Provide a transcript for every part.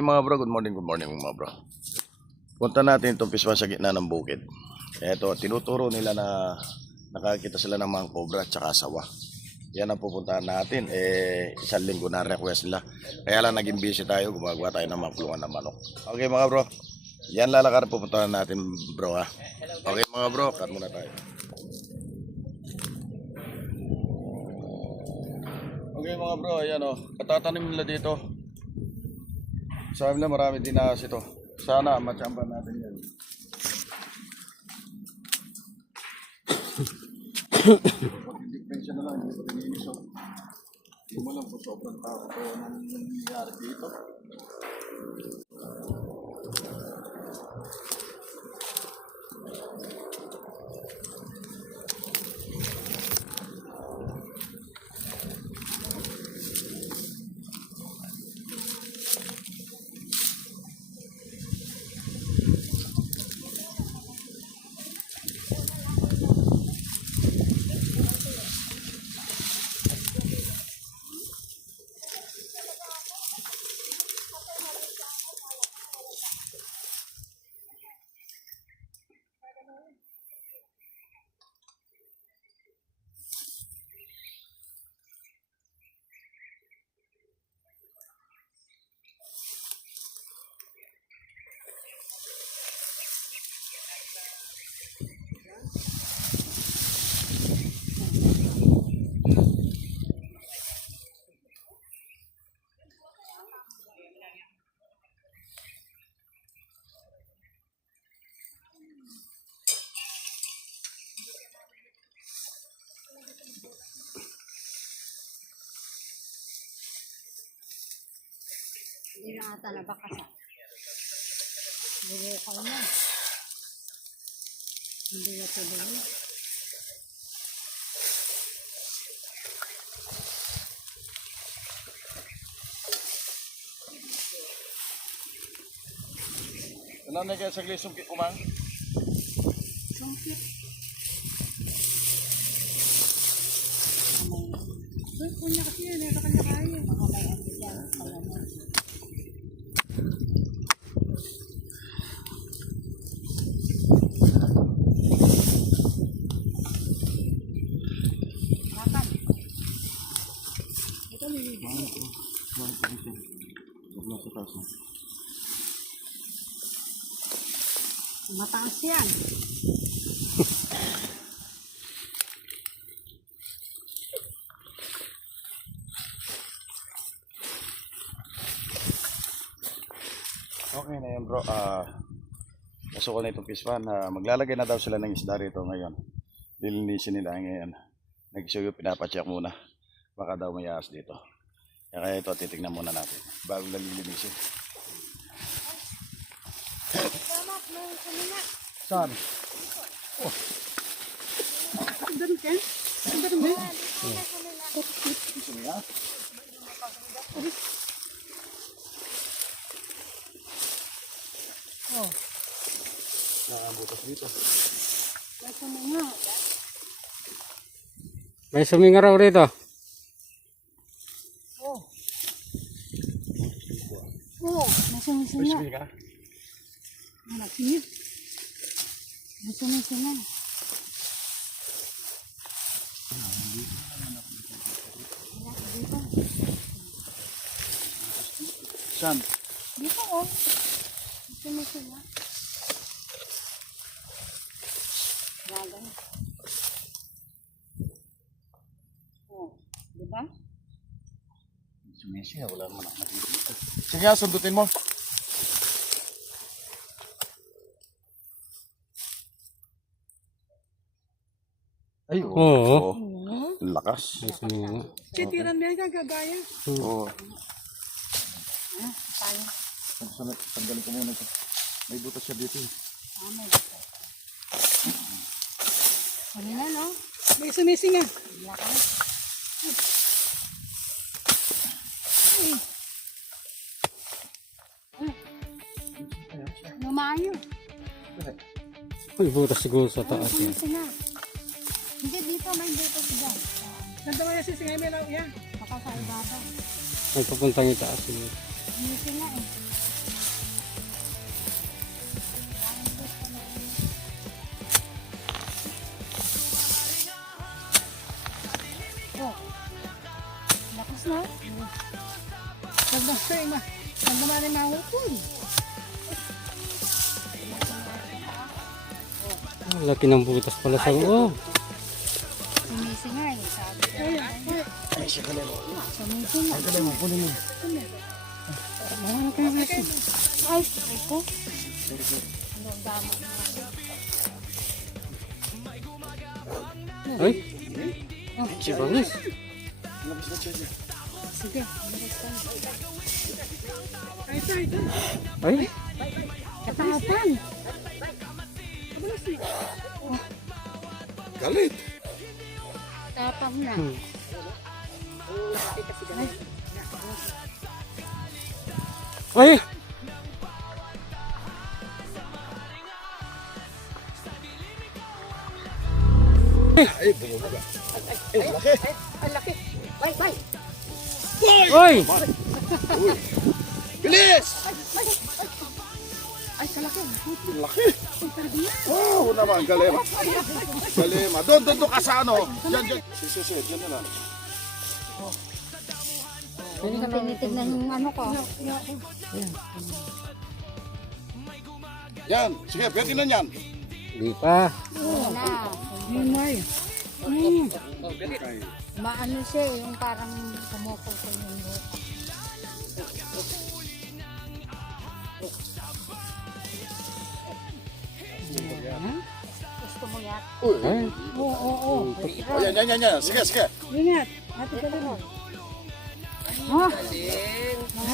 Okay mga bro, good morning mga bro. Punta natin itong pispan sa gitna ng bukid. Eto, tinuturo nila na nakakita sila ng mga cobra at saka asawa. Yan ang pupuntahan natin. Isang linggo na request nila. Kaya lang naging busy tayo, gumagawa tayo ng mga kulungan ng manok. Okay mga bro, yan lalakar pupuntahan natin bro ha. Okay mga bro, cut muna tayo. Okay mga bro, ayan o, katatanim nila dito. Sabi nila marami din na ito. Sana matsampan natin yan. Diferensya na lang, hindi ko rin hindi mo lang po sobrang tao ko nang nangyayari dito. Hindi na ata nabakasa. Bubukal na. Hindi na tuloy. Ano na kaya sagli sungkit kumang? Sungkit. Uy, punya kasi yan. Ito kanya kaya. Mga may ano dyan. Bakit? Ito nilibig. Mataas yan. Okay na yan bro. Nasukol na itong pispan. Maglalagay na daw sila ng isda rito ngayon. Lilinisin nila ngayon. Nagsuyo pinapacheck muna. Baka daw may ahas dito. Kaya ito titignan muna natin bago lilinisin. Saan? Oh. Dari kan? Dari kan? Oh. Butas dito. May suminga raw rito. Oh. Oh, may sumisinga. May ka? Anak sini. May sumisinga. Saan? Dito oh. May sumisinga. Gagan. Oh, di ba? Sumisi, wala naman ako nakikita. Sige, sundutin mo. Ay, Oo. Lakas. May suminga. Titiran mo yan kagagaya. Oo. Tayo. Tanggalin ko muna ito. May butas siya dito. May dito. Ano na no? May sumisinga. Lakas. Lumayo. Uy, butas siguro sa taas yan. Sumisinga. Hindi dito, may dito siya. Ganda mo yung sisinga may lang yan. Baka sa ibabaw. Ay, papuntang itaas siguro. Sumisinga eh. na mahukol. Ang laki ng butas pala sa loob. Sumisingay. Sabi ko. Ay, siya ka na. Sumisingay. Ay, ka na mo. Kunin mo. Mahal kayo kasi. Ay, ito. Ano dama? Ay! Si Bangis. Labas na siya. Sige. Ito. Ay! Katapang. Galit. Katapang na. Ay! Ay, bumubuga. Ay, laki. Ang laki. Bay, bay. Ay! Uy. Bilis! Ay, kalaki. Laki. Wow, naman. Galema. Galema. Doon ka sa ano. Diyan. Susunod. Yan na lang. Hindi ka tinitignan yung ano ko. Yan. Sige, pwede na yan. Di pa. Yun na. Yun ay. Maano siya yung parang kumukul sa yung buka. Gusto mo yan? Uy. Ay! Oo. Oh, yan. Sige. Ingat. Ate ka rin. Oh,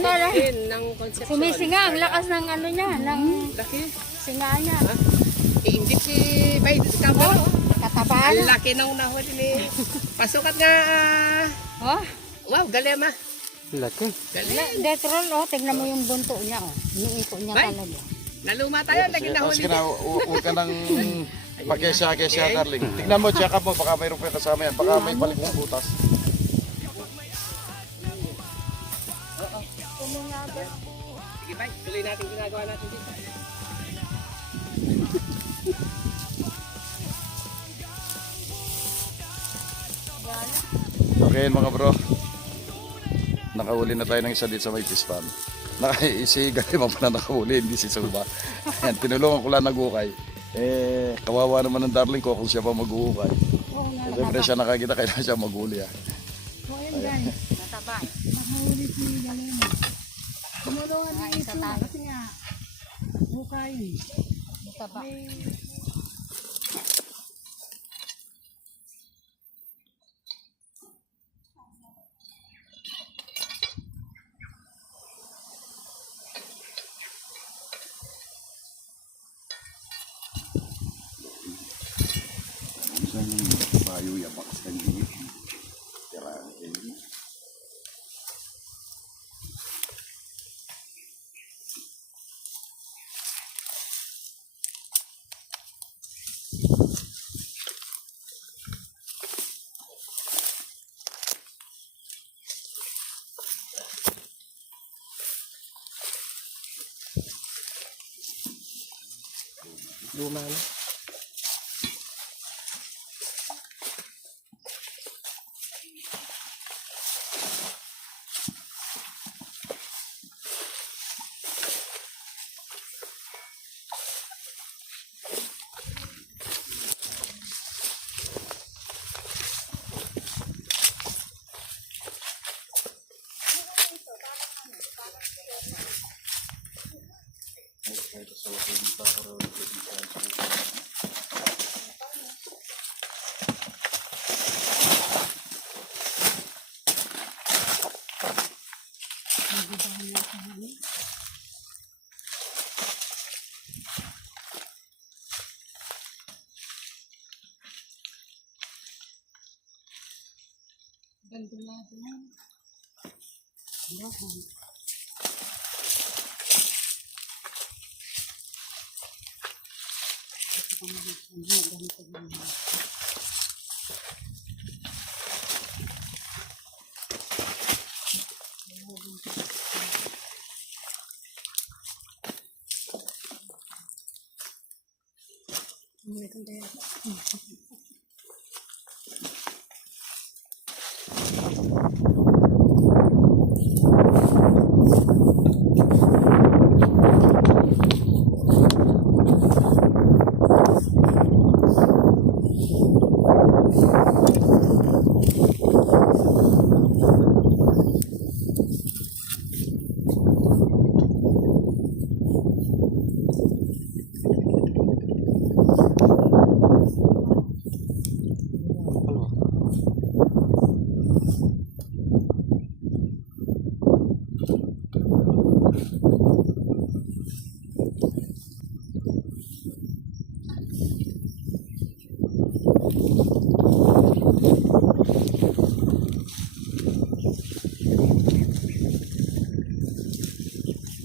tara. ng konsepsyon. Sumisinga. Ang lakas ng ano niya. Ng Laki. singa niya. Hindi si Bay Tabo. Katabaan. Laki na unahon ni. Pasukat nga. Oh, Wow, galema. Laki. Galing. Detrol, oh. Tignan mo yung bunto niya, oh. Iniiko niya Bay. talaga. Naluma tayo. Lagi nahon. Sige na, huwag ka nang pakesya, Carling. Tignan mo, check up mo, baka mayroon pa kasama yan. Baka may balik mong butas. Sige, Bay. Tuloy natin ginagawa natin dito. Okay mga bro. Nakahuli na tayo ng isa dito sa may fish pond. Si Galima pala nakahuli, hindi si Suba. Ayan, tinulungan ko lang nag-ukay. Kawawa naman ng darling ko kung siya pa mag-uukay. Siyempre siya nakakita, kailangan siya maghuli. Mataba. Mahuli si Galena. Tumulungan na Isa ito. tayo. Kasi nga. Bukay. Mataba. Bayo ya pak sekali. Jalan ini. Luma na.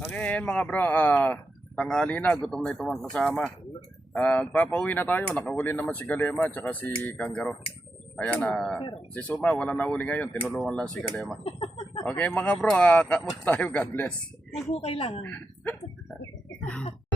Okay, mga bro, tanghali na, gutom na ito mga kasama. Magpapauwi na tayo, nakahuli naman si Galema at saka si Kanggaro. Ayan, si Suma, wala na uli ngayon, tinulungan lang si Galema. Okay mga bro, kamu tayo, God bless. Naghukay lang ah.